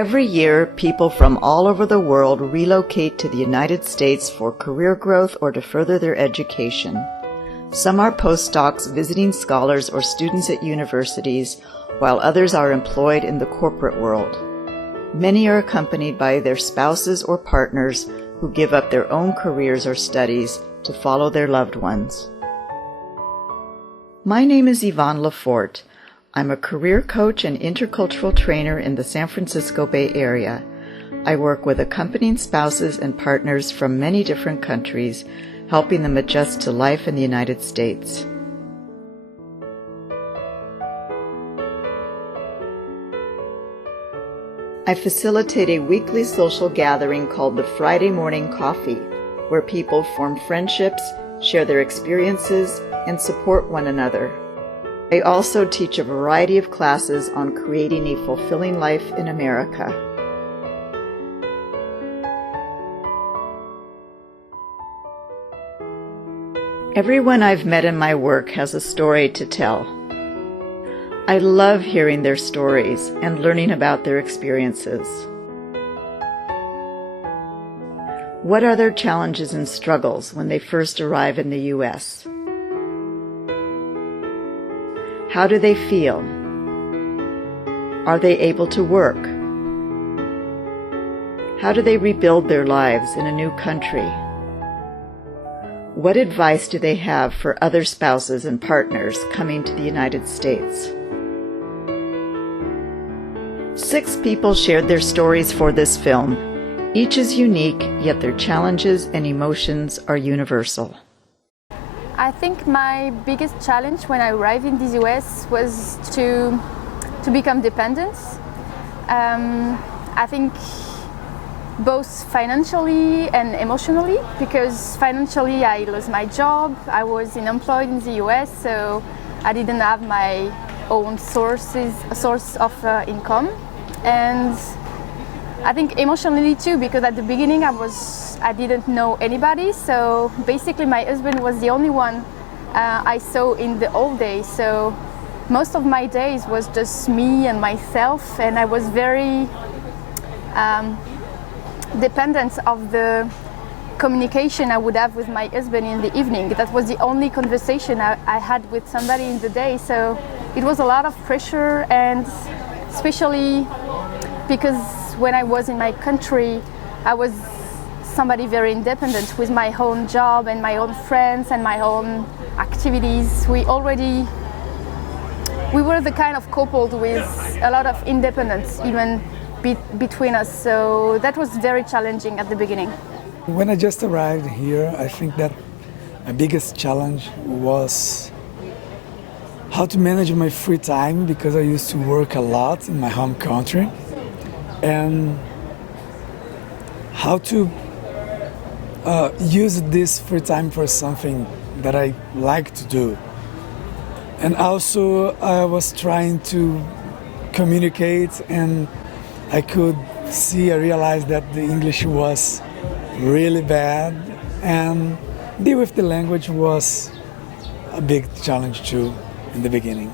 Every year, people from all over the world relocate to the United States for career growth or to further their education. Some are postdocs, visiting scholars, or students at universities, while others are employed in the corporate world. Many are accompanied by their spouses or partners who give up their own careers or studies to follow their loved ones. My name is Yvonne Lafort. I'm a career coach and intercultural trainer in the San Francisco Bay Area. I work with accompanying spouses and partners from many different countries, helping them adjust to life in the United States. I facilitate a weekly social gathering called the Friday Morning Coffee, where people form friendships, share their experiences, and support one another. I also teach a variety of classes on creating a fulfilling life in America. Everyone I've met in my work has a story to tell. I love hearing their stories and learning about their experiences. What are their challenges and struggles when they first arrive in the U.S.? How do they feel? Are they able to work? How do they rebuild their lives in a new country? What advice do they have for other spouses and partners coming to the United States? 6 people shared their stories for this film. Each is unique, yet their challenges and emotions are universal. I think my biggest challenge when I arrived in the US was to become dependent. I think both financially and emotionally, because financially I lost my job, I was unemployed in the US, so I didn't have my own source of income. And I think emotionally too, because at the beginning I didn't know anybody, so basically my husband was the only one I saw in the old days. So most of my days was just me and myself, and I was very dependent of the communication I would have with my husband in the evening. That was the only conversation I had with somebody in the day, so it was a lot of pressure, and especially because when I was in my country, I was somebody very independent with my own job and my own friends and my own activities. We were the kind of couple with a lot of independence even between us, so that was very challenging at the beginning. When I just arrived here, I think that my biggest challenge was how to manage my free time, because I used to work a lot in my home country, and how to use this free time for something that I like to do. And also I was trying to communicate, and I realized that the English was really bad, and deal with the language was a big challenge too in the beginning.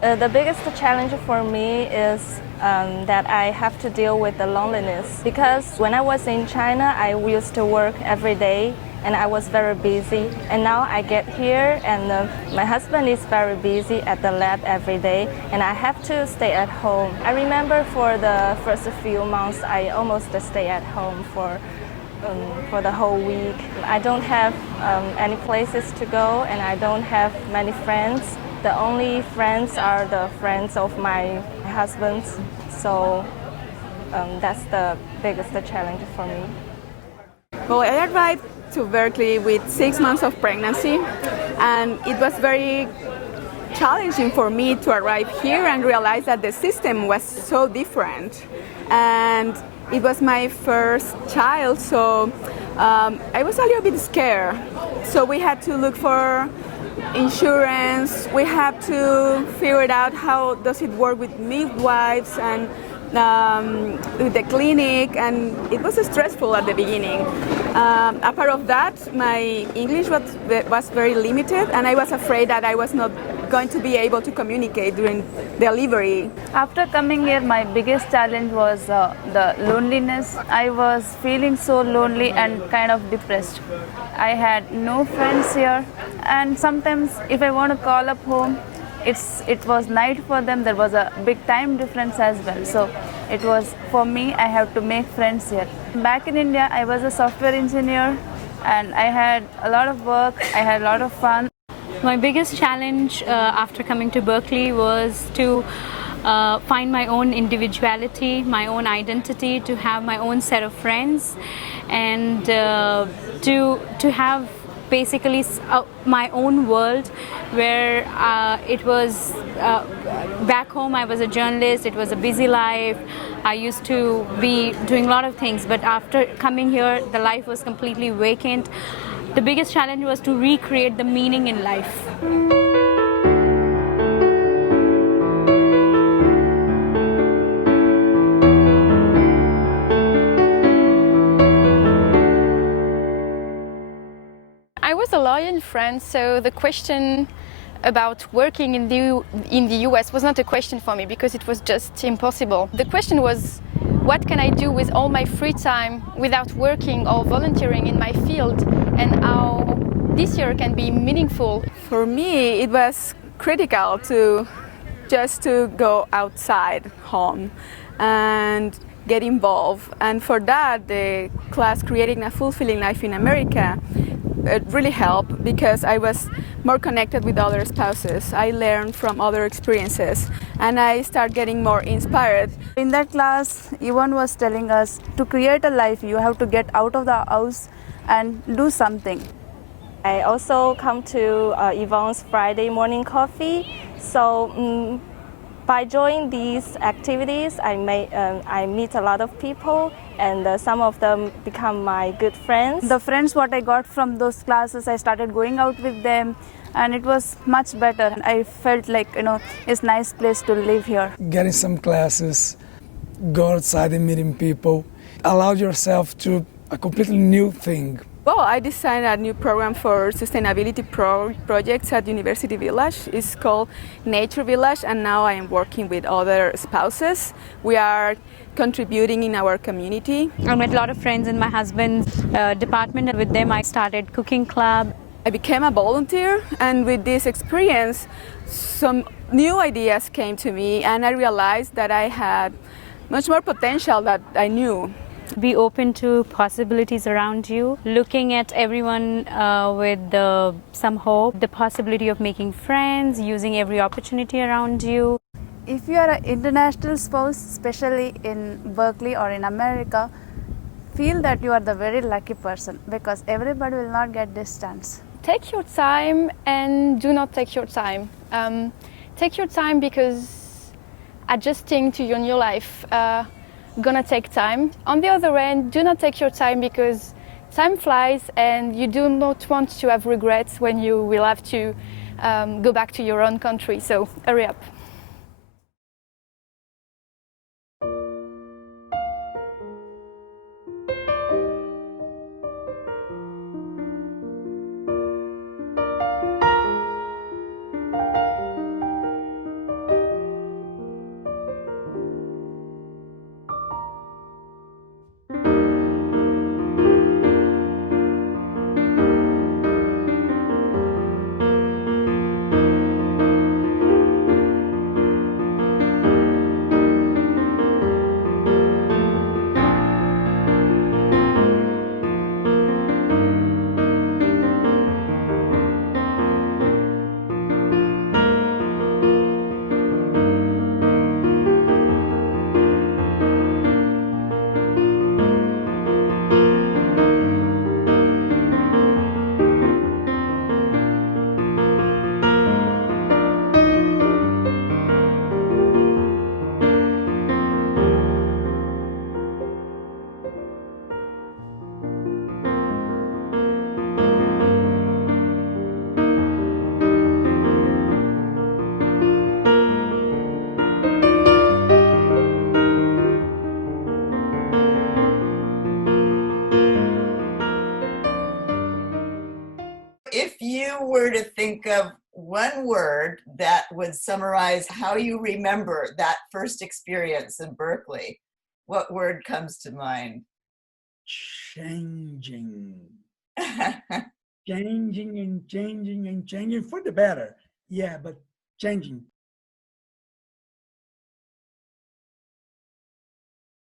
The biggest challenge for me is that I have to deal with the loneliness, because when I was in China, I used to work every day and I was very busy. And now I get here and my husband is very busy at the lab every day, and I have to stay at home. I remember for the first few months, I almost stay at home for the whole week. I don't have any places to go, and I don't have many friends. The only friends are the friends of my husband, so that's the biggest challenge for me. Well, I arrived to Berkeley with 6 months of pregnancy, and it was very challenging for me to arrive here and realize that the system was so different. And it was my first child, so I was a little bit scared. So we had to look for insurance, we have to figure out how does it work with midwives and with the clinic, and it was stressful at the beginning. Apart of that, my English was very limited, and I was afraid that I was not going to be able to communicate during delivery. After coming here, my biggest challenge was the loneliness. I was feeling so lonely and kind of depressed. I had no friends here, and sometimes if I want to call up home, it was night for them. There was a big time difference as well. So it was, for me, I have to make friends here. Back in India, I was a software engineer and I had a lot of work, I had a lot of fun. My biggest challenge after coming to Berkeley was to find my own individuality, my own identity, to have my own set of friends, and to have basically my own world where it was back home I was a journalist, it was a busy life, I used to be doing a lot of things, but after coming here the life was completely vacant. The biggest challenge was to recreate the meaning in life. I was a lawyer in France, so the question about working in the US was not a question for me because it was just impossible. The question was, what can I do with all my free time without working or volunteering in my field, and how this year can be meaningful? For me, it was critical to go outside home and get involved. And for that, the class Creating a Fulfilling Life in America, it really helped because I was more connected with other spouses. I learned from other experiences and I started getting more inspired. In that class, Yvonne was telling us to create a life, you have to get out of the house and do something. I also come to Yvonne's Friday morning coffee. So by joining these activities, I meet a lot of people, and some of them become my good friends. The friends what I got from those classes, I started going out with them, and it was much better. I felt like, it's a nice place to live here. Getting some classes, go outside and meeting people, allow yourself to a completely new thing. Well, I designed a new program for sustainability projects at University Village. It's called Nature Village, and now I am working with other spouses. We are contributing in our community. I met a lot of friends in my husband's department, and with them I started cooking club. I became a volunteer, and with this experience, some new ideas came to me, and I realized that I had much more potential than I knew. Be open to possibilities around you, looking at everyone with some hope, the possibility of making friends, using every opportunity around you. If you are an international spouse, especially in Berkeley or in America, feel that you are the very lucky person because everybody will not get this chance. Take your time and do not take your time. Take your time because adjusting to your new life gonna take time. On the other end, do not take your time because time flies and you do not want to have regrets when you will have to go back to your own country. So hurry up. If you were to think of one word that would summarize how you remember that first experience in Berkeley, what word comes to mind? Changing. Changing and changing and changing for the better. Yeah, but changing.